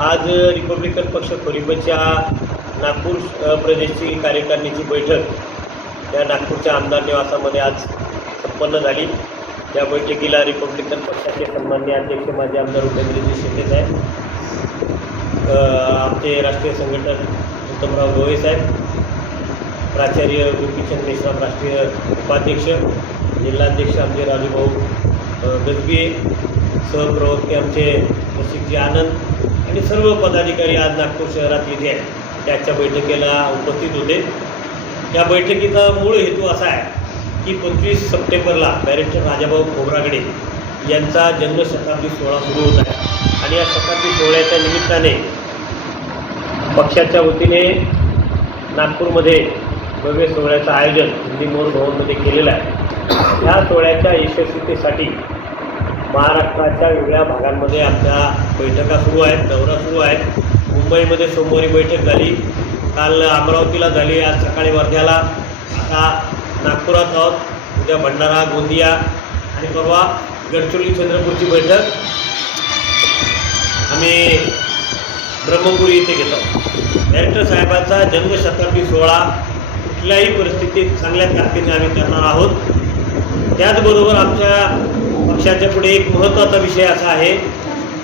आज रिपब्लिकन पक्ष खोलीपच्या नागपूर प्रदेशची कार्यकारिणीची बैठक या नागपूरच्या आमदार निवासामध्ये आज संपन्न झाली। या बैठकीला रिपब्लिकन पक्षाचे सन्माननीय अध्यक्ष माजी आमदार उपेंद्रजी शिंदे साहेब, आमचे राष्ट्रीय संघटक उत्तमराव गोळे साहेब, प्राचार्य गोपीचंद मेश्राम राष्ट्रीय उपाध्यक्ष, जिल्हाध्यक्ष आमचे राजूभाऊ गजबी, सहप्रवक्ते आमचे रसिकजी आनंद आणि सर्व पदाधिकारी आज नागपूर शहरातले जे आहेत त्याच्या बैठकीला उपस्थित होते। या बैठकीचा मूळ हेतू असा आहे की 25 सप्टेंबरला बॅरिस्टर राजाभाऊ खोब्रागडे यांचा जन्मशताब्दी सोहळा सुरू होत आहे आणि या शताब्दी सोहळ्याच्या निमित्ताने पक्षाच्या वतीने नागपूरमध्ये भव्य सोहळ्याचं आयोजन हिंदी मोर भवनमध्ये केलेलं आहे। ह्या सोहळ्याच्या यशस्वीतेसाठी महाराष्ट्राच्या वेगळ्या भागांमध्ये आमच्या बैठका सुरू आहेत, दौरा सुरू आहे। मुंबईमध्ये सोमवारी बैठक झाली, काल अमरावतीला झाली, आज सकाळी वर्ध्याला, आता नागपुरात आहोत, उद्या भंडारा, गोंदिया आणि परवा गडचिरोली चंद्रपूरची बैठक आम्ही ब्रह्मपुरी येथे घेत आहोत। बॅरिस्टर साहेबांचा जन्मशताब्दी सोहळा कुठल्याही परिस्थितीत चांगल्या ताकदीने आम्ही करणार आहोत। त्याचबरोबर आमच्या पक्षाच्या पुढे एक महत्त्वाचा विषय असा आहे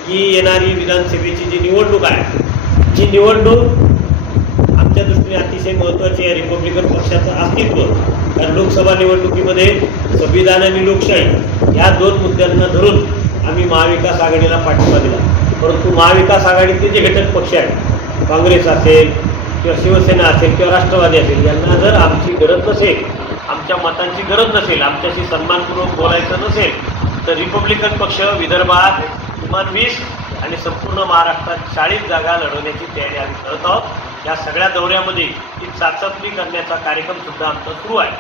की येणारी विधानसभेची जी निवडणूक आहे, जी निवडणूक आमच्या दृष्टीने अतिशय महत्त्वाची आहे रिपब्लिकन पक्षाचं अस्तित्व। कारण लोकसभा निवडणुकीमध्ये संविधान आणि लोकशाही या दोन मुद्द्यांना धरून आम्ही महाविकास आघाडीला पाठिंबा दिला, परंतु महाविकास आघाडीचे जे घटक पक्ष आहेत, काँग्रेस असेल किंवा शिवसेना असेल किंवा राष्ट्रवादी असेल, यांना जर आमची गरज नसेल, आमच्या मतांची गरज नसेल, आमच्याशी सन्मानपूर्वक बोलायचं नसेल, तर रिपब्लिकन पक्ष विदर्भात किमान 20 आणि संपूर्ण महाराष्ट्रात 40 जागा लढवण्याची तयारी आम्ही करत आहोत। या सगळ्या दौऱ्यामध्ये ही चाचपणी करण्याचा कार्यक्रम सुद्धा आमचा सुरू आहे।